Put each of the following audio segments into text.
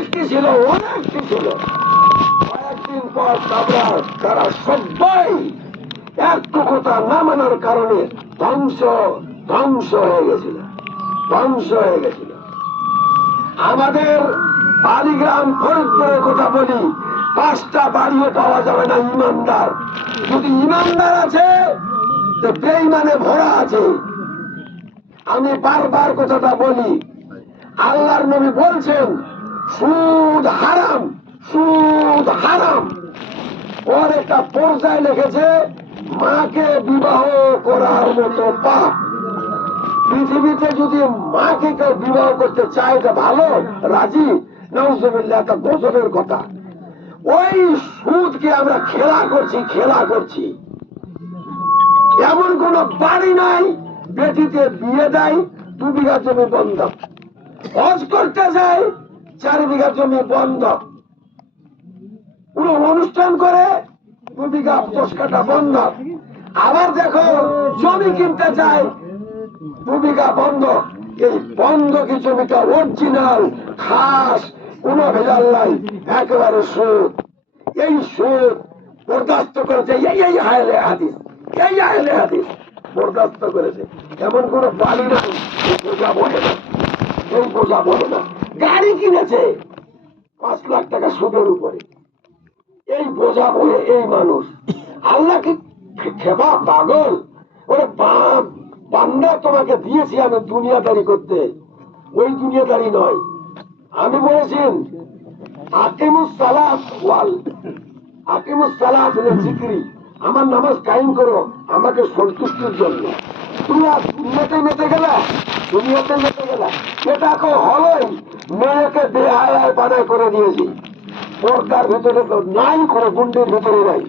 অনেকটি ছিল, অনেকটি ছিল। কয়েকদিন পর তারা সবাই একটা কথা না মানার কারণে ধ্বংস হয়ে গেছিল, ধ্বংস হয়ে গেছিল। আমাদের বাড়িগ্রাম ফরিদপুরের কথা বলি, 5টা বাড়িও পাওয়া যাবে না ইমানদার। যদি ইমানদার আছে তো বেঈমানে ভরা আছে। আমি বারবার কথাটা বলি, আল্লাহর নবী বলছেন সুদ হারাম, সুদ হারাম। ওর একটা পর্যায়ে লিখেছে মাকে বিবাহ করার মতো পাপ। পৃথিবীতে যদি মাকে কেউ বিবাহ করতে চায় এটা ভালো, রাজি, নাউজুবিল্লাহ, একটা গজবের কথা। ওই সুদকে আমরা খেলা করছি, খেলা করছি। এমন কোন বাড়ি নাই বেটিতে বিয়ে দেয় 2 বিঘা জমি বন্ধক, হজ করতে যায় 4 বিঘা জমি বন্ধক, কোন অনুষ্ঠান করে 2 বিঘা 10 কাঠা বন্ধক। আবার দেখো জমি কিনতে চায় 2 বিঘা বন্ধক। এই বন্ধকি জমিটা অরিজিনাল, খাস, কোন ভেজাল নাই, একেবারে সুদ। এই সুদ বরদাস্ত করেছে এই আহলে হাদিস, এই আহলে হাদিস বরদাস্ত করেছে। এমন কোন বাড়ি নাই বোঝা বলে না, এই বোঝা বলে না। গাড়ি কিনেছে 5 লাখ টাকা সুদের উপরে, এই বোঝা বলে এই মানুষ। আল্লাহ কি খেপা পাগল? ওরে বান্দা তোমাকে দিয়েছি আমি দুনিয়াদারি করতে, ওই দুনিয়াদারি নয়। আমি বলেছেন আকিমুস সালাত ওয়াল আকিমুস সালাত ওয়াল জিকরি, আমার নামাজ কায়েম করো আমাকে সন্তুষ্টির জন্য। তুমি আর দুনিয়াতে মেতে গেলা, দুনিয়াতে মেতে গেলা। এটা তো হলোই, মেয়েকে বেহায়ায় বানায় করে দিয়েছি, পর্দার ভেতরে তো নাই, কোনো গুন্ডের ভেতরে নাই।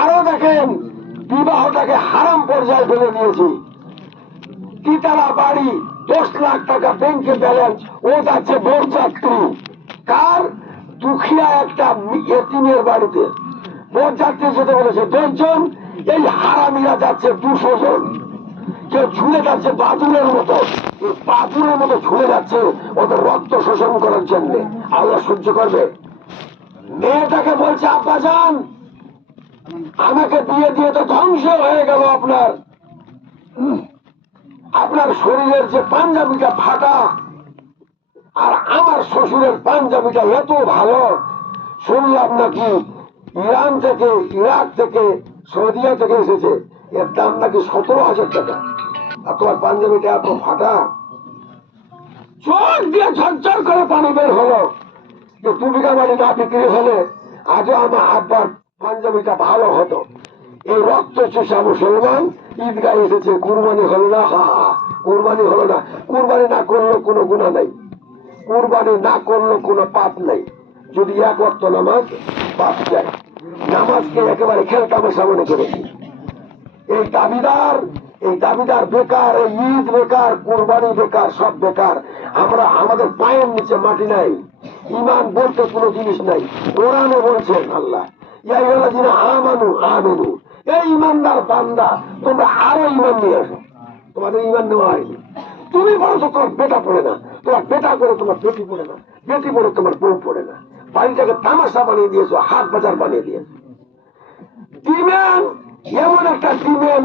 আরো দেখেন বিবাহটাকে হারাম পর্যায়ে ফেলে দিয়েছি। তিতারা বাড়ি, 10 লাখ টাকা ব্যাংকে ব্যালেন্স, ও যাচ্ছে বরযাত্রী। কার? দুঃখিয়া একটা এতিমের বাড়িতে বরযাত্রী যেতে বলেছে 10 জন, এই হারামিরা যাচ্ছে 200 জন। কেউ ঝুলে যাচ্ছে বাদুরের মতো, বাদুরের মতো ঝুলে যাচ্ছে ওদের রক্ত শোষণ করার জন্য। আল্লাহ সহ্য করবে? মেয়েটাকে বলছে আব্বা যান আমাকে বিয়ে দিয়ে তো ধ্বংস হয়ে গেল আপনার, আপনার শরীরের যে পাঞ্জাবিটা ফাটা, আর আমার শ্বশুরের পাঞ্জাবিটা এত ভালো, শুনলাম নাকি ইরান থেকে, ইরাক থেকে, সৌদিয়া থেকে এসেছে, এর দাম নাকি 17,000 টাকা, আর তোমার পাঞ্জাবিটা এত ফাটা। চোখ দিয়ে ঝরঝর করে পানি বের হলো। 2 বিঘা বাড়ি না বিক্রি হলে আজও আমার আব্বার পাঞ্জাবিটা ভালো হতো। এই রক্ত চুষা মুসলমান ঈদগাহ এসেছে, কুরবানি হলো না, হা হা, কুরবানি হলো না। কুরবানি না করলেও কোনো গুনাহ নাই, কুরবানি না করলেও কোনো পাপ নাই, যদি 1 ওয়াক্ত নামাজ পাপ যায়। নামাজকে একেবারে খেলতামাশা মনে করেছি। এই দাবিদার বেকার, এই ঈদ বেকার, কুরবানি বেকার, সব বেকার। আমরা আমাদের পায়ের নিচে মাটি নাই, ইমান বলতে কোনো জিনিস নাই। কোরআনে বলছেন আল্লাহ আমানু আমিনু, এই ইমানদার বান্দা তোমরা আরো ইমান নিয়ে আসো। তোমাদের ইমান নেওয়া হয়নি। তুমি বলো তো তোমার বেটা পড়ে না, তোমার বেটা করে তোমার বেটি পড়ে না, বেটি পড়ে তোমার বউ পড়ে না। বাড়িটাকে তামাশা বানিয়ে দিয়েছো, হাট বাজার বানিয়ে দিয়েছো। দিবেন এমন একটা দিবেন,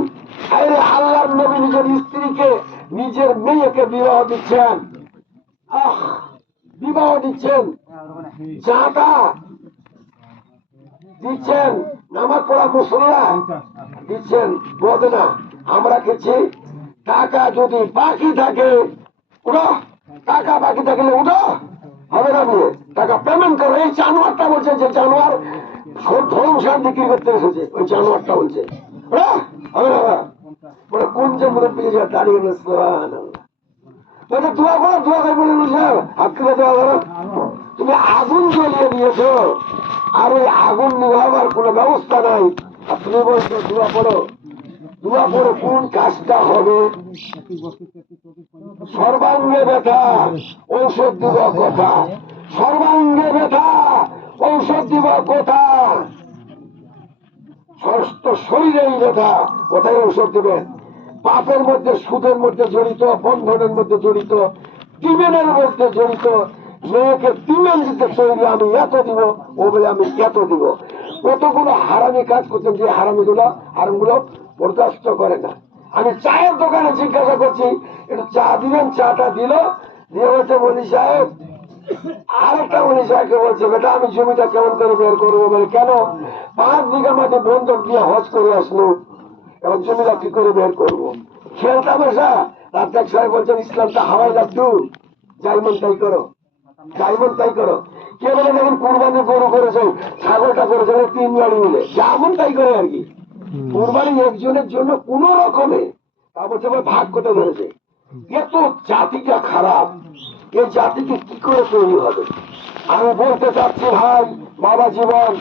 আল্লাহর নবী নিজের স্ত্রীকে, নিজের মেয়েকে বিবাহ দিচ্ছেন, বিবাহ দিচ্ছেন, চাঁদা দিচ্ছেন, নামাজ পড়া মুসল্লা দিচ্ছেন, বদনা আমরা খেছি। টাকা যদি বাকি থাকে উঠো, টাকা বাকি থাকলে উঠো, হবে না বিয়ে, টাকা পেমেন্ট করো। এই জানোয়ারটা বলছে, যে জানোয়ার ধর্ম সার বিক্রি করতে এসেছে, ওই জানোয়ারটা বলছে হবে না। বলে কোন যে মনে পেয়েছে দাঁড়িয়ে বলছে দোয়া করো, দোয়া করে বলে হাত তুলে দেওয়া করো। তুমি আগুন জ্বলিয়ে দিয়েছো, আর ওই আগুন নিভাবার কোন ব্যবস্থা নাই, আর তুমি বলছো দোয়া করো। দোয়া করে কোন কাজটা হবে? সর্বাঙ্গে ব্যথা ঔষধ দিব কথা, সর্বাঙ্গে ব্যথা ঔষধ দিব কথা, সমস্ত শরীরেই ব্যথা, কোথায় ঔষধ দেবেন? পাপের মধ্যে, সুদের মধ্যে জড়িত, বন্ধনের মধ্যে জড়িত, টিমেনের মধ্যে জড়িত, মেয়েকে দিবেন দিতে তৈরি, আমি এত দিব, ও বলে আমি এত দিব। কতগুলো হারামি কাজ করছেন, যে হারামগুলো বরদাস্ত করে না। আমি চায়ের দোকানে জিজ্ঞাসা করছি, একটু চা দিবেন, চাটা দিল, দিয়ে বলছে মনি সাহেব, আরেকটা মনি সাহেবকে বলছে বেটা আমি জমিটা কেমন করে বের করবো? বলে কেন? 5 বিঘা মাটি বন্ধক দিয়ে হজ করে আসলো, এখন জমিটা কি করে বের করবো? খেয়াল তামাশা। রাজ্জাক সাহেব বলছেন ইসলামটা হাওয়াই লাড্ডু, যাই মন তাই করো, যাই মন তাই করো। কে বলে দেখুন কুরবানি গরু করেছে, ছাগলটা করেছে 3 গাড়ি মিলে, যেমন তাই করে আর কি। কুরবানি একজনের জন্য কোন রকমে, তা বলছে ভাগ করতে ধরেছে। এত জাতিটা খারাপ, এই জাতিকে কি করে তৈরি হবে? আমি বলতে চাচ্ছি ভাই, বাবা জীবন,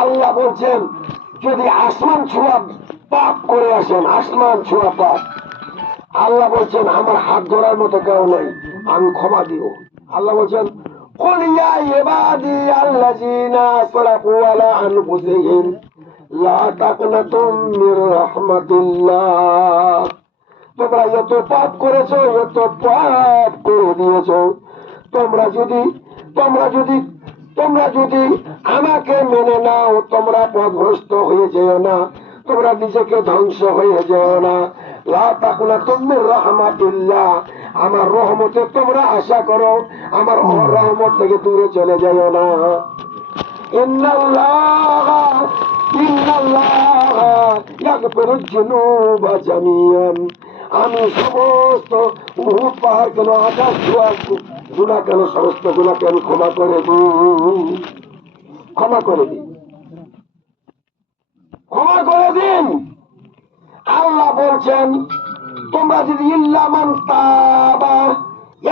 আল্লাহ বলছেন যদি আসমান ছোঁয়া পাপ করে আসেন, আসমান ছোঁয়া পাপ, আল্লাহ বলছেন আমার হাত ধরার মতো কেউ নেই, আমি ক্ষমা দিব। আল্লাহ বলছেন قل يا عبادي الذين اسرفوا على انفسهم لا تقنطوا من رحمة الله। তোমরা এত পাপ করেছো, এত পাপ করে দিয়েছো, তোমরা যদি তোমরা যদি তোমরা যদি আমাকে মেনে নাও, তোমরা পথভ্রষ্ট হয়ে যেও না, তোমরা নিজেকে ধ্বংস হয়ে যেও না। লা তাকুনাতুম মির রাহমাতিল্লাহ, আমার রহমতে তোমরা আশা করো, আমার রহমত থেকে দূরে চলে যেও না। ইন্নাল্লাহ ইয়াগফিরুয যুনুবা জামিআন, আমি সমস্ত উহুদ পাহাড় কেন, আকাশ ছোঁয়া গুনাহ কেন, সমস্ত গুনাহকে আমি ক্ষমা করে দিই, ক্ষমা করে দিই, ক্ষমা করে দিন। আল্লাহ বলছেন তোমরা যদি ইল্লামান তাবা,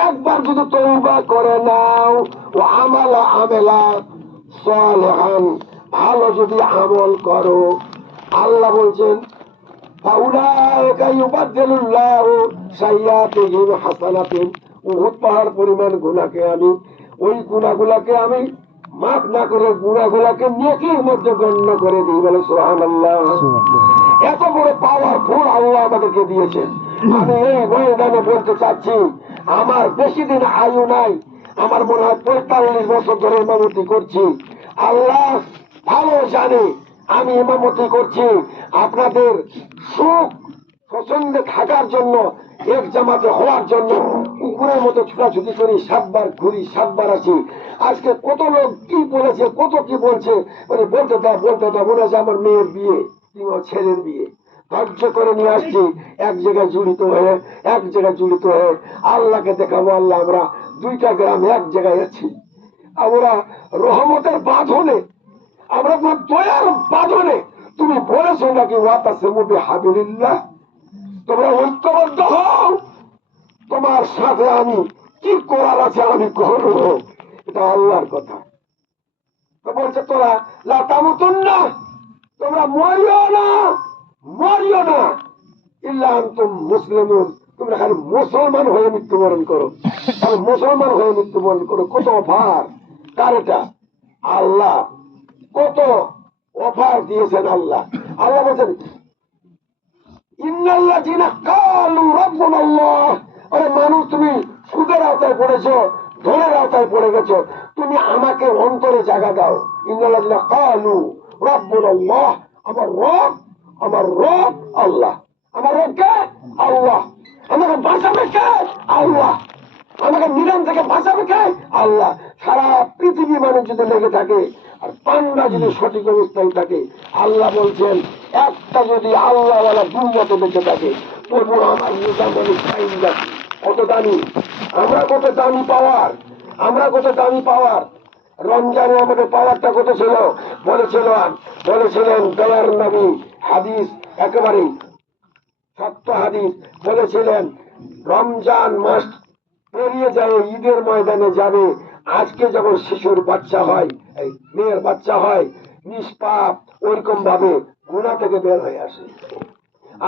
একবার যদি তওবা করে নাও, ও আমালা আমেলা সালিহান, ভালো যদি আমল করো, আল্লাহ বলছেন ফাউলাইকা ইউবাদদিলুল্লাহু সাইয়্যাতিহিম হাসানাতিন, উহুদ পাহাড় পরিমাণ গুনাহকে আমি, ওই গুনাহগুলোকে আমি মাফ না করে গুনাহগুলোকে নেকির মধ্যে গণ্য করে দিই। বলে সুবহানাল্লাহ। এত বড় পাওয়ারফুল আল্লাহ আমাদেরকে দিয়েছেন। আমি এই ময়দানে বলতে চাচ্ছি, আমার বেশি দিন আয়ু নাই, আমার মনে হয় 45 বছর ধরে ইমামতি করছি। আল্লাহ ভালো জানে আমি ইমামতি করছি আপনাদের সুখ স্বচ্ছন্দে থাকার জন্য, এক জামাতে হওয়ার জন্য। কুকুরের মতো ছুটাছুটি করি, 7 বার ঘুরি, 7 বার আসি। আজকে কত লোক কি বলেছে, কত কি বলছে, মানে বলতে দাও মনে হচ্ছে আমার মেয়ের বিয়ে কিংবা ছেলের বিয়ে। ধৈর্য করে নিয়ে আসছি, এক জায়গায় জড়িত হয়ে, এক জায়গায় জড়িত হয়ে আল্লাহকে দেখাবো, আল্লাহ আমরা 2টা গ্রাম এক জায়গায় আছি, আমরা রহমতের বাঁধনে, আমরা দয়ার বাঁধনে। তুমি বলেছো নাকি ওয়াতাসিমু বিহাবিলিল্লাহ, তোমরা ঐক্যবদ্ধ হও, তোমার সাথে আমি কি করার আছে আমি করবো, এটা আল্লাহর কথা। তো বলছে তোরা লা তামুতুন্না, তোমরা মরিও না, মরিও না, ইল্লা আনতুম মুসলিমুন, তোমরা খালি মুসলমান হয়ে মৃত্যুবরণ করো, তাহলে মুসলমান হয়ে মৃত্যুবরণ করো। কত অফার কার এটা? আল্লাহ কত অফার দিয়েছেন আল্লাহ। আল্লাহ বলছেন ইন্নাল্লাযিনা ক্বালু রাব্বুনাল্লাহ, আরে মানুষ তুমি সুদের আওতায় পড়েছো, ধনের আওতায় পড়ে গেছো, তুমি আমাকে অন্তরে জায়গা দাও। ইন্নাল্লাযিনা ক্বালু রাব্বুনাল্লাহ, আমার রব আল্লাহ, আমার রব কে? আল্লাহ। আমাকে বাঁচাবে কে? আল্লাহ। আমাকে নিরাম থেকে বাঁচাবে কে? আল্লাহ। সারা পৃথিবী মানুষ যদি লেগে থাকে আর পান্ডা যদি সঠিক অবস্থায় থাকে, আল্লাহ বলছেন একটা যদি আল্লাহওয়ালা দুনিয়াতে বেঁচে থাকে, তবু আমার নিজাম মানুষ পাইন যাচ্ছে। কত দামি, আমরা কত দামি পাওয়ার, আমরা কত দামি পাওয়ার। রমজানে আমাদের পাওয়ারটা কত ছিল, বলেছিলেন দয়ার নবী, হাদিস একেবারে সত্য হাদিস, বলেছিলেন রমজান মাস পেরিয়ে যায়, ঈদের ময়দানে যাবে, আজকে যেমন শিশুর বাচ্চা হয়, এই মেয়ের বাচ্চা হয় নিষ্পাপ, ওইরকম ভাবে গুনাহ থেকে বের হয়ে আসে।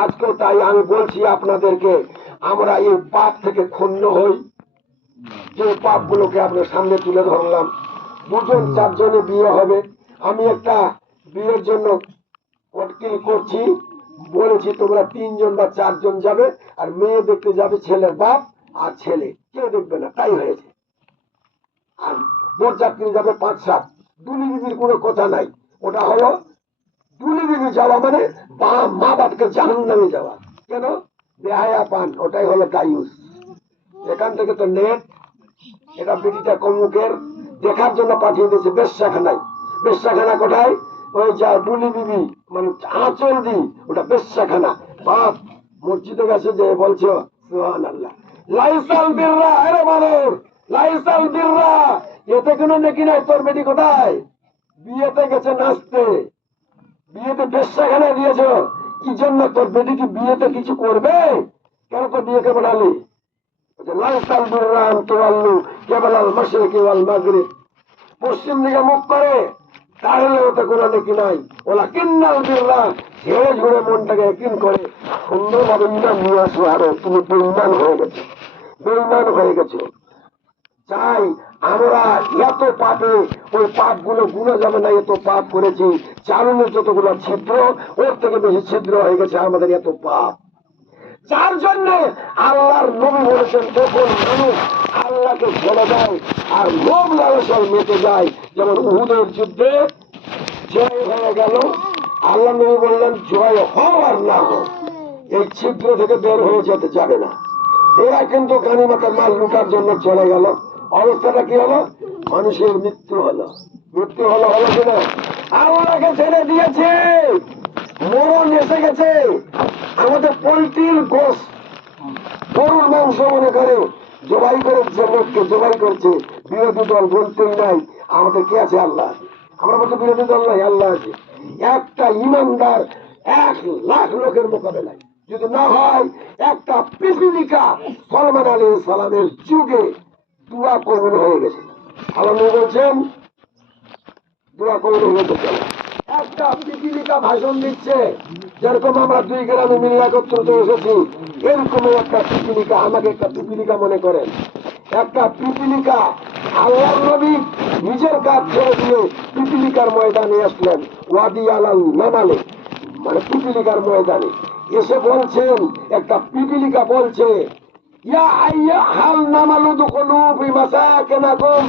আজকেও তাই আমি বলছি আপনাদেরকে, আমরা এই পাপ থেকে ক্ষুণ্ণ হই। যে পাপ গুলোকে আপনার সামনে তুলে ধরলাম, 2জন 4 জনে বিয়ে হবে, আমি একটা বিয়ের জন্য কটকিল করছি, বলেছি তোমরা 3 জন বা 4 জন যাবে, আর মেয়ে দেখতে যাবে ছেলের বাপ আর ছেলে, কেউ দেখবে না, তাই হয়েছে। বরযাত্রী যাবে 5-7, দুলি বিবির কোনো কথা নাই। ওটা হলো দুলি বিবি যাওয়া মানে মা বাপকে জাহান্নামে যাওয়া। কেন? বেহায়া পান, ওটাই হলো দায়ুস। এখান থেকে তো নেট, এটা বেটিটা কমুকের দেখার জন্য পাঠিয়ে দিয়েছে বেশ্যাখানায়। বেশ্যাখানা কোথায়? ওই যা দুলি বিবি মানে আঁচল দি, ওটা বেশ্যাখানা। বাপ মসজিদে গেছে যে বলছো সুবহানাল্লাহ, লাইসাল বিররা, আরে বানর, লাইসাল বিররা, এতে কোনো নেকি নাই। তোর বেটি কোথায়? বিয়েতে গেছে নাচতে, বিয়েতে বেশ্যাখানা দিয়েছ কি জন্য? তোর বেটি কি বিয়েতে কিছু করবে? কেন তোর বিয়েকে বানালি? লাইসাল বিররা আন তুওয়াল্লু কিবালাল মাশরিকি ওয়াল মাগরিব, পশ্চিম দিকে মুখ করে তাহলে ওতে কোনো নেকি নাই। ওলা কিন্নাল বিররা, ঝেড়ে ঝুড়ে মনটাকে একদিন করে সুন্দরভাবে ইমান নিয়ে আসো। আরো তুমি বেঈমান হয়ে গেছো, বেঈমান হয়ে গেছো। চাই আমরা এত পাপে, ওই পাপ গুলো গুণা যাবে না, এত পাপ করেছি। চালনের যতগুলো ছিদ্র, ওর থেকে বেশি ছিদ্র হয়ে গেছে আমাদের এত পাপ। যার জন্য আল্লাহর নবী বলেছেন, যখন মানুষ আল্লাহকে ছেড়ে দেয় আর লোভ লালসায় মেতে যায়, যেমন উহুদের যুদ্ধে জয় হয়ে গেল, আল্লাহ নবী বললেন জয় হও আর না হোক, এই ছিদ্র থেকে বের হয়ে যেতে যাবে না। এরা কিন্তু গানিমাতের মাল লুটার জন্য চলে গেল। অবস্থাটা কি হলো? মানুষের মৃত্যু হলো। মৃত্যু হলো কিনা? আল্লাহকে ছেড়ে দিয়েছে, মরণ এসে গেছে। আমাদের পোল্ট্রির গোস, গরুর মাংস মনে করে জবাই করেছে, লোককে জবাই করছে। বিরোধী দল বলতেই নাই আমাদের কে আছে? আল্লাহ আছে। আমরা বলতে বিরোধী দল নাই, আল্লাহ আছে। একটা ইমানদার 1,00,000 লোকের মোকাবেলায় যদি না হয়, একটা পিপিলিকা সলমান আলাইহিস সালামের যুগে দোয়া কবুল হয়ে গেছে। আল্লাহ বলছেন দোয়া কবুল হয়ে গেছে। একটা পিপিলিকা ভাষণ দিচ্ছে, যেরকম আমরা 2 গ্রামে মিলে একত্রিত এসেছি, এরকম একটা পিপিলিকা, আমাকে একটা পিপিলিকা মনে করেন। একটা পিপিলিকা আল্লাহর নবী নিজের কাজ ছেড়ে দিয়ে পিপিলিকার ময়দানে আসলেন, ওয়াদি আলাল নামালে, মানে পিপিলিকার ময়দানে এসে বলছেন, একটা পিপিলিকা বলছে, ইয়া আইয়া হাল নামালু দুখলু ফি মাসাকিনাকুম,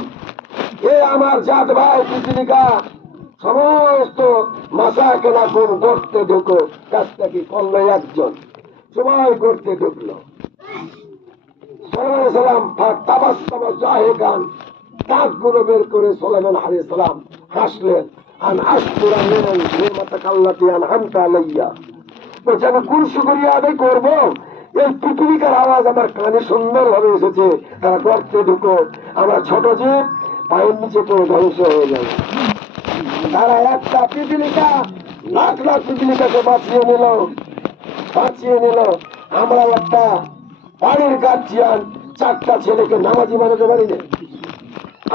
এ আমার জাত ভাই পিপিলিকা, সমস্ত মাসাকিনাকুম করতে ঢুকো। কাজটা কি করলো? একজন সবাই করতে ঢুকলো। সালাম সালাম তাবাসসাম জাহিকান, দাঁতগুলো বের করে সুলাইমান আলাইহিস সালাম হাসলেন। আন আশকুরা মিনাল নিমাতাকা আল্লাতী আনআমতা আলাইয়া, বলছে আমি কোন শুকরিয়া আদায় করবো? এই পিপিলিকার আওয়াজ আমার কানে সুন্দর ভাবে এসেছে, তারা করতে ঢুকো। আমরা ছোট জীব পায়ের নিচে পড়ে ধ্বংস হয়ে যাবে। তারা একটা পিপিলিকা 1,00,000 পিপিলিকাকে বাঁচিয়ে নিল, বাঁচিয়ে নিল। আমরা একটা বাড়ির গার্জিয়ান 4টা ছেলেকে নামাজি বানাতে পারি না।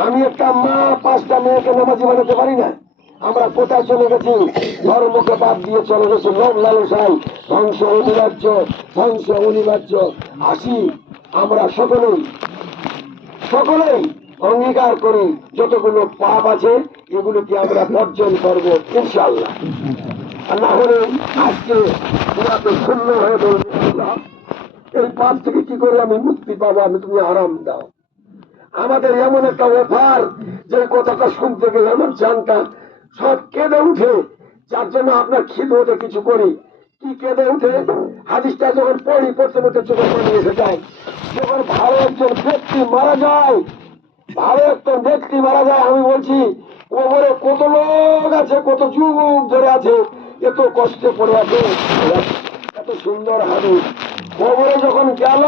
আমি একটা মা 5টা মেয়েকে নামাজি বানাতে পারি না। আমরা কোথায় চলে গেছি? ধর্মকে বাদ দিয়ে চলে গেছি লোভ লালসায়। ধ্বংস অনিবার্য, ধ্বংস অনিবার্য। আসি আমরা সকলেই সকলেই অঙ্গীকার করি, যতগুলো পাপ আছে এগুলোকে আমরা বর্জন করবো ইনশাআল্লাহ। আর না হলে আজকে পুরাতে শূন্য হয়ে বলবে, আল্লাহ এই পাপ থেকে কি করে আমি মুক্তি পাবো? আমি তুমি আরাম দাও। আমাদের এমন একটা অফার, যে কথাটা শুনতে গেলে আমার জানটা সব কেঁদে উঠে, যার জন্য আপনার খিদমতে কিছু করি। কি কেঁদে উঠে? হাদিসটা যখন পড়ি পড়তে পড়তে চোখের পানি এসে যায়। যখন ভালো একজন ব্যক্তি মারা যায়, ভালো একটা ব্যক্তি মারা যায়, আমি বলছি কবরে কত লোক আছে, কত যুগ ধরে আছে, এত কষ্টে পড়ে আছে। এত সুন্দর হাদিস। কবরে যখন গেল,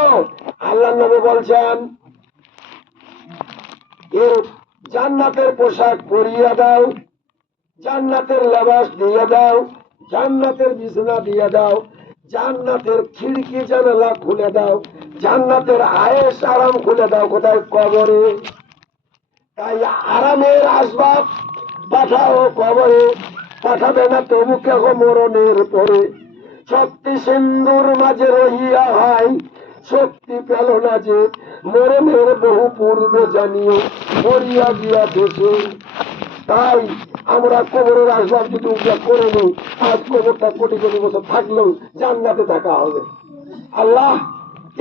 আল্লাহর নবী বলছেন এর জান্নাতের পোশাক পরিয়ে দাও, জান্নাতের লেবাস দিয়ে দাও, জান্নাতের বিছানা দিয়ে দাও, জান্নাতের খিড়কি জানালা খুলে দাও, জান্নাতের আয়েশ আরাম খুলে দাও। কোথায়? কবরে। তাই আরামের আসবাব পাঠাও কবরে, পাঠাবে না তবু কেহ মরণের পরে। শক্তি সিন্ধুর মাঝে রহিয়া হয়, শক্তি পেল না যে মরণের বহু পূর্বে জানিও মরিয়া গিয়াছে। তাই আমরা কবরের আসবাব যদি উদ্যোগ করে নিই, আজ কবরটা কোটি কোটি বছর থাকলেও জান্নাতে থাকা হবে। আল্লাহ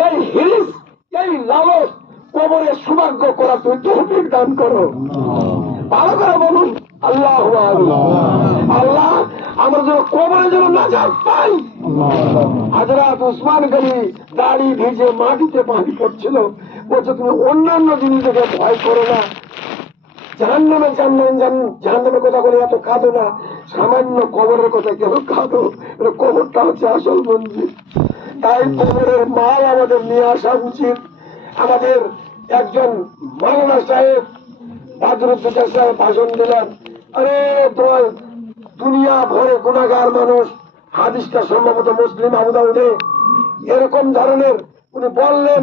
এই হিরিস, এই লালস কবরের সৌভাগ্য করা তুমি তৌফিক দান করো। ভালো করে বলুন আল্লাহ আল্লাহ, আমরা যেন কবরে যেন নাজাত পাই। হযরত উসমান গনি দাড়ি ভিজে মাটিতে পানি পড়ছিল, বলছে তুমি অন্যান্য জিনিস দেখে ভয় করো না, জাহান্নামের কথা বলে এত কাঁদো না, সামান্য কবরের কথা কেন কাঁদো? কবরটা হচ্ছে আসল মন্দির। তাই কবরের মাল আমাদের নিয়ে আসা উচিত। আমাদের একজন মাওলানা সাহেব বাদরুদ্দোজা সাহেব ভাষণ দিলেন, আরে দুনিয়া ভরে গুনাহগার মানুষ, হাদিসটা সম্ভবত মুসলিম আবু দাউদে এরকম ধরনের, উনি বললেন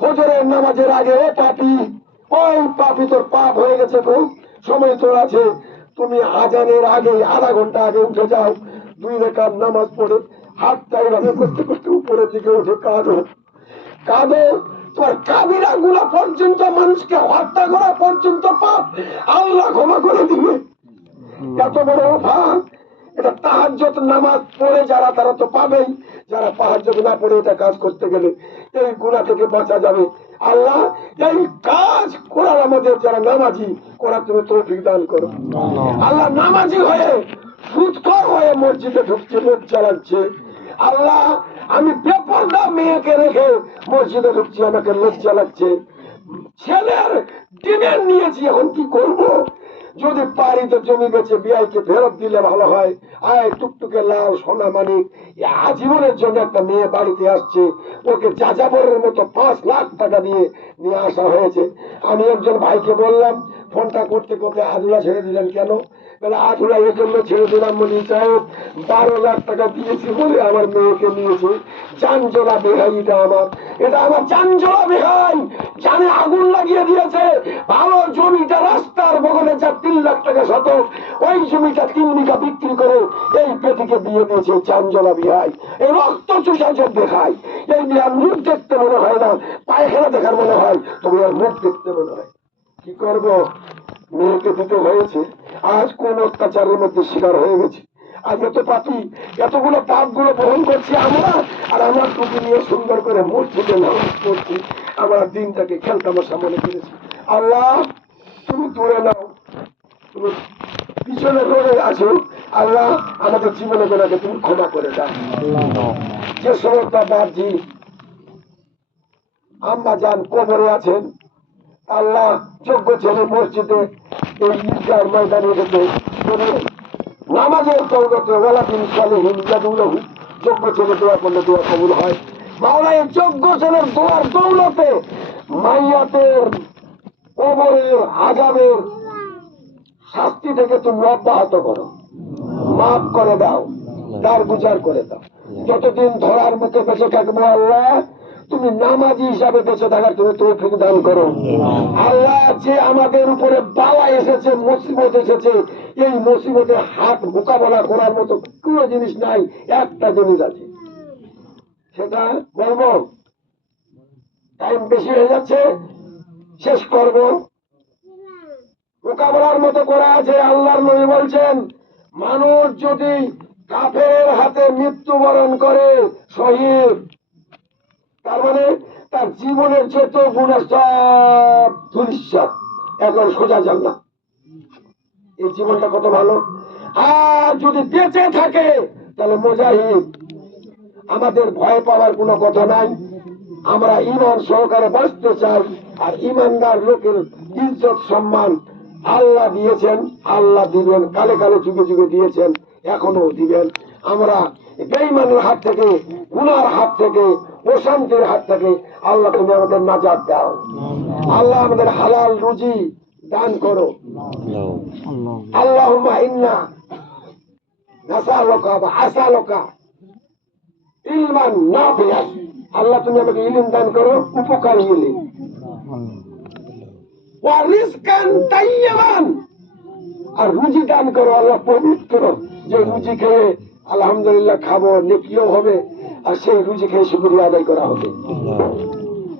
ফজরের নামাজের আগে, ও পাপী, ওই পাপী তোর পাপ হয়ে গেছে, খুব সময় তোর আছে, তুমি আজানের আগে আধা ঘন্টা আগে উঠে যাও, 2 রাকাত নামাজ পড়ে হাতটা এইভাবে করতে করতে উপরের দিকে উঠে কাঁদো কাঁদো। তোমার কাবিরা গুলা পর্যন্ত, মানুষকে হত্যা করা পর্যন্ত পাপ আল্লাহ ক্ষমা করে দিবে। এত বড় অফার। এটা তাহাজ্জুদ নামাজ পড়ে যারা, তারা তো পাবেই, যারা তাহাজ্জুদ না পড়ে এটা কাজ করতে গেলে এই গুনাহ থেকে বাঁচা যাবে। আল্লাহ এই কাজ করার আমাদের যারা নামাজি, করার তুমি তৌফিক দান করো। আল্লাহ নামাজি হয়ে সুদখোর হয়ে মসজিদে ঢুকছে, লজ্জা লাগছে। আল্লাহ আমি বেপরদা মেয়েকে রেখে মসজিদে ঢুকছি, আমাকে লজ্জা লাগছে। ছেলের ডিমেন্ড নিয়েছি, এখন কি করব? যদি পারি তো জমি বেচে বিয়াইকে ফেরত দিলে ভালো হয়। আয় টুকটুকে লাল সোনা মানিক, আজীবনের জন্য একটা মেয়ে বাড়িতে আসছে, ওকে যাযাবরের মতো 5 লাখ টাকা দিয়ে নিয়ে আসা হয়েছে। আমি একজন ভাইকে বললাম, ফোনটা করতে করতে, আধুলা ছেড়ে দিলেন কেন? আধুলা এর জন্য ছেড়ে দিলাম, মনি সাহেব 12 লাখ টাকা দিয়েছি বলে আমার মেয়েকে নিয়েছে। চাঞ্চলা বেহাই, এটা আমার চাঞ্চলা বেহাই, জানে আগুন লাগিয়ে দিয়েছে। ভালো জমিটা রাস্তার বগলে যা 3 লাখ টাকা শতক, ওই জমিটা 3 বিঘা বিক্রি করে এই পেটিকে বিয়ে দিয়েছে চাঞ্চলা বিহাই। এই রক্ত চুষা যে দেখায়, এই বিহার মুখ দেখতে মনে হয় না, পায়খানা দেখার মনে হয়, তবে আর মুখ দেখতে মনে হয়। কি করব? মেয়েকে দিতে হয়েছে। আজ কোন অত্যাচারের মধ্যে শিকার হয়ে গেছে। আজ এত পাপি, এতগুলো পাপ গুলো বহন করছি আমরা, আর আমার টুপি নিয়ে সুন্দর করে মসজিদে নামাজ পড়ছি, আমরা দিনটাকে খেলতামশা মনে করেছি। আল্লাহ তুমি দূরে নাও, তুমি পিছনে রয়ে আসো। আল্লাহ আমাদের জীবনে গোনাকে তুমি ক্ষমা করে দাও। যে সমস্ত বাপজি আম্মা জান কবরে আছেন, আল্লাহ যোগ্য ছেলে মসজিদে এই ঈদগাহ ময়দানে রেখে নামাজের দৌলতে ওয়ালাদিন সালেহিন ইয়াদুলাহু, যোগ্য ছেলে দোয়া করলে দোয়া কবুল হয়। মাওলা এই যোগ্য ছেলের দোয়ার দৌলতে মাইয়াতের কবরের আযাবের শাস্তি থেকে তুমি অব্যাহত করো, মাফ করে দাও, দার গুজার করে দাও। যতদিন ধরার মুখে বেঁচে থাকবো আল্লাহ তুমি নামাজি হিসাবে বেঁচে থাকার তুমি তৌফিক দান করো। আল্লাহ যে আমাদের উপরে বালা এসেছে, মুসিবত এসেছে, এই মুসিবতের হাত মোকাবেলা করার মতো কোনো জিনিস নাই। একটা জিনিস আছে, সেটা বলবো, টাইম বেশি হয়ে যাচ্ছে, শেষ করব। মোকাবেলার মতো করা আছে। আল্লাহর নবী বলছেন, মানুষ যদি কাফেরের হাতে মৃত্যুবরণ করে শহীদ, তার মানে তার জীবনের যত গুনাহ সব ধূলিসাৎ, এখন সোজা জান্নাত। এই জীবনটা কত ভালো। আর যদি বেঁচে থাকে তাহলে মুজাহিদ। আমাদের ভয় পাওয়ার কোনো কথা নাই, আমরা ঈমান সহকারে বাঁচতে চাই। আর ঈমানদার লোকের ইজ্জত সম্মান আল্লাহ দিয়েছেন, আল্লাহ দিবেন, কালে কালে যুগে যুগে দিয়েছেন, এখনো দিবেন। আমরা বেঈমানের হাত থেকে, গুনার হাত থেকে, অশান্তির হাত থেকে আল্লাহ তুমি আমাদের নাজাত দাও। আল্লাহ আমাদের হালাল রুজি দান করো। আল্লাহুম্মা ইন্না নাসআলুকা ওয়া আসআলুকা ইলমান নাফিআ, আল্লাহ তুমি আমাকে ইলম দান করো, উপকারী ইলম, ওয়া রিজকান তাইয়্যিবান, আর রুজি দান করো আল্লাহ পবিত্র, যে রুজি খেয়ে আলহামদুলিল্লাহ খাবো, নেকিও হবে, আর সেই রুজি খেয়ে শুকরিয়া আদায় করা হবে।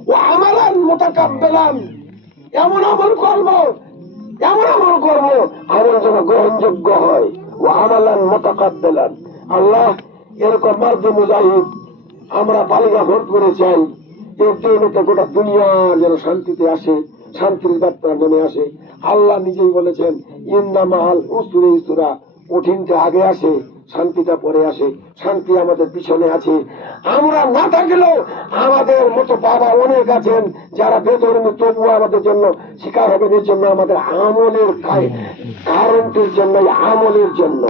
ওয়া আমালান মুতাকাব্বালান, এমন আমল করবো, এমন আমল করবো আমল যেন গ্রহণযোগ্য হয়। ওয়া আমালান মুতাকাব্বালান, আল্লাহ এরকম মার্দে মুজাহিদ আমরা বালিকা ভোট করে চাই, এর জন্য তো গোটা দুনিয়া যেন শান্তিতে আসে, শান্তির যাত্রা নেমে আসে। আল্লাহ নিজেই বলেছেন, ইন্নামাল উসরি ইসরা, কঠিনটা আগে আসে, শান্তিটা পরে আসে। শান্তি আমাদের পিছনে আছে। আমরা না থাকলেও আমাদের মতো বাবা অনেক আছেন যারা বেধর্মী, তবুও আমাদের জন্য শিকার হবেন। এর জন্য আমাদের আমলের কারণটির জন্য, আমলের জন্য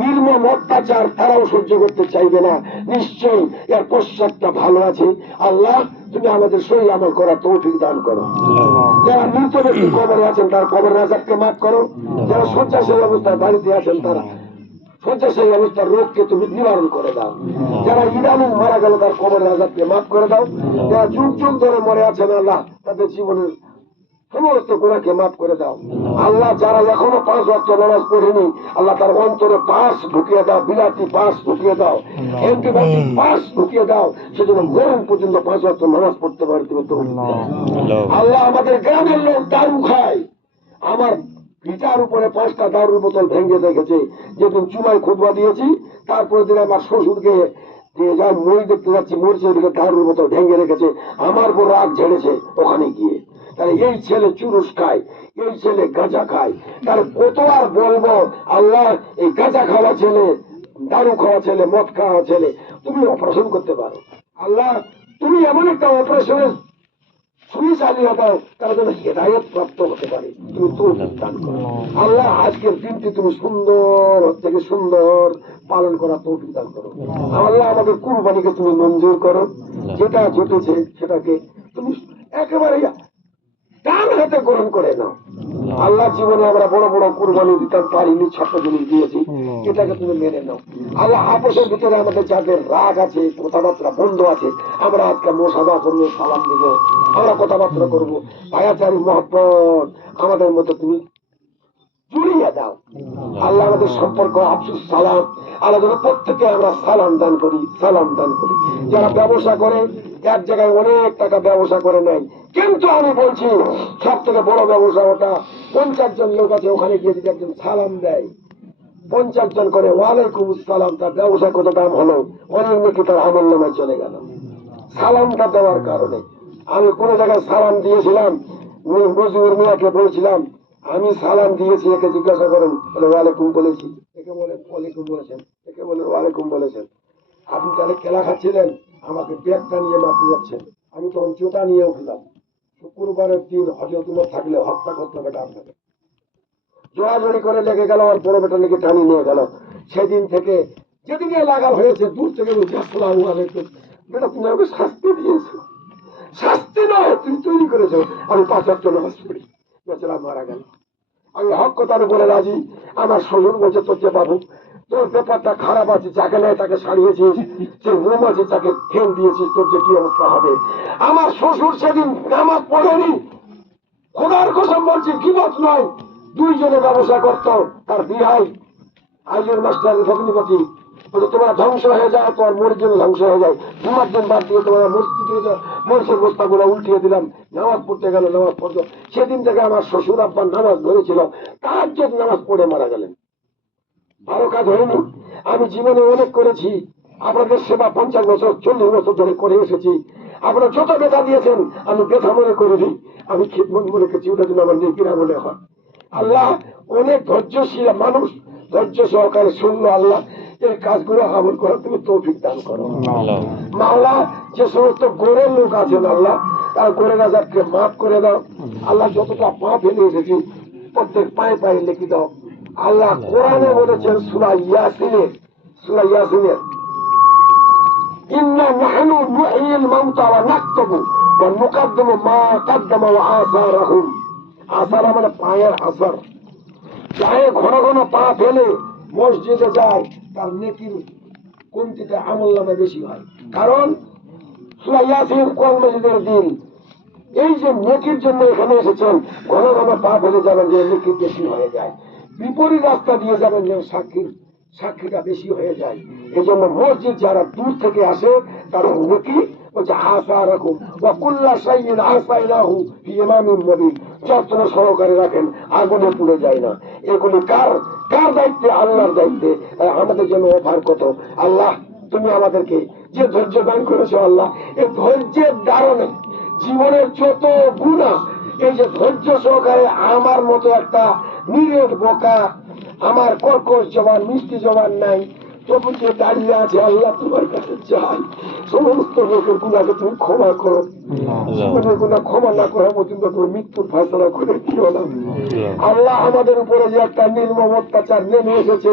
নির্মম অত্যাচার তারাও সহ্য করতে চাইবে না। নিশ্চয়ই এর পশ্চাৎটা ভালো আছে। আল্লাহ, তুমি আমাদের সহি আমল করার তৌফিক দান করো। যারা মৃত ব্যক্তি কবরে আছেন তার কবরের আযাবকে মাফ করো। যারা শয্যাশায়ী অবস্থায় বাড়িতে আছেন তারা শয্যাশায়ী অবস্থার রোগকে তুমি নিবারণ করে দাও। যারা ইদানিং মারা গেল তার কবরের আযাবকে মাফ করে দাও। যারা যুগ যুগ ধরে মরে আছেন আল্লাহ, তাদের জীবনের সমস্ত গুনাহকে মাফ করে দাও। আল্লাহ, যারা এখনো 5 ওয়াক্ত নামাজ পড়েনি আল্লাহ, তার অন্তরে পাশ ঢুকিয়ে দাও, বিলাতি পাশ ঢুকিয়ে দাও, অ্যান্টিবায়োটিক পাশ ঢুকিয়ে দাও, সেজন্য মরণ পর্যন্ত 5 ওয়াক্ত নামাজ পড়তে পারে তুমি তৌফিক দাও। আল্লাহ, আমাদের গ্রামের লোক দারু খায়, আমার পিতার উপরে 5টা দারুর বোতল ভেঙে রেখেছে। যেদিন চুমায় খুতবা দিয়েছি তারপরে দিন আমার শ্বশুরকে মই দেখতে যাচ্ছি মরছে, ওদিকে দারুর বোতল ভেঙে রেখেছে। আমার উপর রাগ ঝেড়েছে ওখানে গিয়ে। তাহলে এই ছেলে চুরুস খায়, এই ছেলে গাঁজা খায়, তাহলে কত আর বলবো আল্লাহ, এই গাঁজা খাওয়া ছেলে, দারু খাওয়া ছেলে, মদ খাওয়া ছেলে তুমি অপারেশন করতে পারো। আল্লাহ, তুমি এমন একটা অপারেশনের সুই চালিয়ে দাও তারা যেন হেদায়ত প্রাপ্ত হতে পারে, তুমি তৌফিক দান করো। আল্লাহ, আজকের দিনটি তুমি সুন্দর থেকে সুন্দর পালন করা তৌফিক দান করো। আল্লাহ, আমাদের কুরবানিকে তুমি মঞ্জুর করো। যেটা ঘটেছে সেটাকে তুমি একেবারে ডান হাতে গ্রহণ করে নাও। আল্লাহ, জীবনে আমরা বড় বড় কুরবানি দিতে পারিনি, ছোট্ট জিনিস দিয়েছি, এটাকে তুমি মেনে নাও। আল্লাহ, আপোষের ভিতরে আমাদের যাদের রাগ আছে, কথাবার্তা বন্ধ আছে, আমরা আজকে মোসাফা করবো, সালাম দিব, আমরা কথাবার্তা করবো, ভাইয়াচারী মহব্বত আমাদের মতো তুমি জুড়িয়ে দাও। আল্লাহ, আমাদের সম্পর্ক আফসুস সালাম, আল্লাহ যেন প্রত্যেকে আমরা সালাম দান করি, সালাম দান করি। যারা ব্যবসা করে এক জায়গায় অনেক টাকা ব্যবসা করে নেয়, কিন্তু আমি বলছি সব থেকে বড় ব্যবসা ওটা। 50 জন লোক আছে, ওখানে গিয়ে যদি একজন সালাম দেয়, 50 জন করে ওয়ালাইকুম আসসালাম, তার ব্যবসা কত দাম হলো, অনেক নাকি তার আমল নামায় চলে গেল সালামটা দেওয়ার কারণে। আমি কোন জায়গায় সালাম দিয়েছিলাম, মজুর মিয়াকে বলছিলাম আমি সালাম দিয়েছি, একে জিজ্ঞাসা করেন, বলে ওয়ালাইকুম বলেছি, একে বলে ওয়ালাইকুম বলেছেন, একে বলে ওয়ালাইকুম বলেছেন। আপনি তাহলে কেলা খাচ্ছিলেন, আমাকে ব্যাগটা নিয়ে মারতে যাচ্ছেন। আমি তখন জুতা নিয়ে উঠলাম। শুক্রবারের দিন হজরত উমর থাকলে হত্যা করতে হবে আপনাকে। জোড়াজড়ি করে লেগে গেল, আর বড় বেটা লেগে টানি নিয়ে গেল। সেদিন থেকে যেদিকে লাগাল হয়েছে দূর থেকে বলছি আসসালামু আলাইকুম, বেটা তুমি আমাকে শাস্তি দিয়েছো। শাস্তি নয়, তুমি তৈরি করেছো। আমি 5 ওয়াক্ত নামাজ পড়ি, বেচারা মারা গেল। আমি হক কথার উপরে রাজি। আমার শ্বশুর বলছে তোর যে বাবু, তোর ব্যাপারটা খারাপ আছে, যাকে নেয় তাকে সারিয়েছিস, যে রুম আছে তাকে ফেল দিয়েছিস, তোর যে কি অবস্থা হবে। আমার শ্বশুর সেদিন নামাজ পড়েনি, খোদার কসম বলছি, বিপদ নয়। 2 জনে ব্যবসা করতো, তার বিহাই আইজুর মাস্টার ভগ্নিপতি বলে তোমরা ধ্বংস হয়ে যাও, তোমার মসজিদ ধ্বংস হয়ে যায়, জুমার দিন বাদ দিয়ে তোমরা মসজিদে মরিচের বস্তা গুলো উল্টিয়ে দিলাম। নামাজ পড়তে গেল, নামাজ পড়তো। সেদিন থেকে আমার শ্বশুর আব্বার নামাজ ধরেছিল, তাহাজ্জুদ নামাজ পড়ে মারা গেলেন। ভালো কাজ হয়নি। আমি জীবনে অনেক করেছি, আপনাদের সেবা 50 বছর 40 বছর ধরে করে এসেছি। আপনারা যত ব্যথা দিয়েছেন আমি ব্যথা মনে করিনি, আমি খিদমত মনে করেছি, ওটা যেন আমার নেকিরা বলে হয়। আল্লাহ, অনেক ধৈর্যশীল মানুষ ধৈর্য সহকারে শুনলো। আল্লাহ, এই কাজগুলো আমল করার তুমি তৌফিক দান করো। মাওলা, যে সমস্ত গোরের লোক আছেন আল্লাহ, তার গোরের আযাবকে মাফ করে দাও। আল্লাহ, যতটা পা ফেলে এসেছি প্রত্যেক পায়ে পায়ে লিখে দাও। আল্লাহ, কোরআনে বলেছেন সূরা ইয়াসিনের, সূরা ইয়াসিনের ইন্না নাহনু নুহয়িল মাউতা ওয়া নাকতুবু ওয়া নুকদ্দিমু মা কদ্দামু ওয়া আসারাহুম। আসারা মানে পায়ের আসার। পায়ে ঘন ঘন পা ফেলে মসজিদে যায়, তার নেকির কমতিটা আমলনামে বেশি হয়। কারণ সূরা ইয়াসিন কোরআন মাজিদের দিন। এই যে নেকির জন্য এখানে এসেছেন, ঘন ঘন পা ফেলে যাবেন যে নেকি বেশি হয়ে যায়, বিপরীত রাস্তা দিয়ে যাবেন যে সাক্ষীটা বেশি হয়ে যায়। এই জন্য মসজিদ যারা দূর থেকে আসে তারা নেকি বলছে আশা রাখুন বা কুল্লা শাইইন আসাইনাহু ফি ইমামিন মুবিন, যত্ন সহকারে রাখেন, আগুনে পুড়ে যায় না। এগুলি কার কার দায়িত্বে? আল্লাহর দায়িত্বে। আমাদের জন্য অফার কত। আল্লাহ, তুমি আমাদেরকে যে ধৈর্য দান করেছো আল্লাহ, এই ধৈর্যের কারণে জীবনের যত গুণা, এই যে ধৈর্য সহকারে আমার মতো একটা নিরেট বোকা, আমার কর্কশ জবান মিষ্টি জবান নাই, তবু যে দাঁড়িয়ে আছে আল্লাহ তোমার কাছে চাই সমস্ত লোকের গুণাকে তুমি ক্ষমা করো। জীবনের গুণা ক্ষমা না করা পর্যন্ত তুমি মৃত্যুর ফয়সালা করে দিও না। আল্লাহ আমাদের উপরে যে একটা নির্মম অত্যাচার নেমে এসেছে,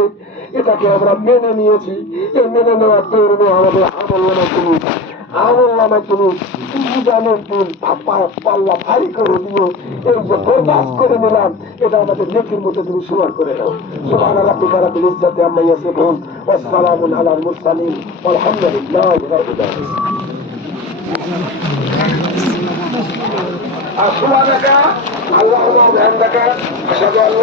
এটাকে আমরা মেনে নিয়েছি। এই মেনে নেওয়ার দৌড়ে আমাদের আমল নামায় তুমি জানেন দিন পাল্লা ভারী করে দিও। এই যে বরদাস্ত করে নিলাম, এটা আমাদের নেকির মধ্যে তুমি সমান করে দাও। সুবহান রাব্বিকা রাব্বিল ইজ্জাতি আম্মা ইয়াসিফুন ওয়া সালামুন আলাল মুরসালিন ওয়ালহামদুলিল্লাহি রাব্বিল আলামিন। সুবহানাকা আল্লাহুম্মা ওয়া বিহামদিকা আশহাদু আল্লা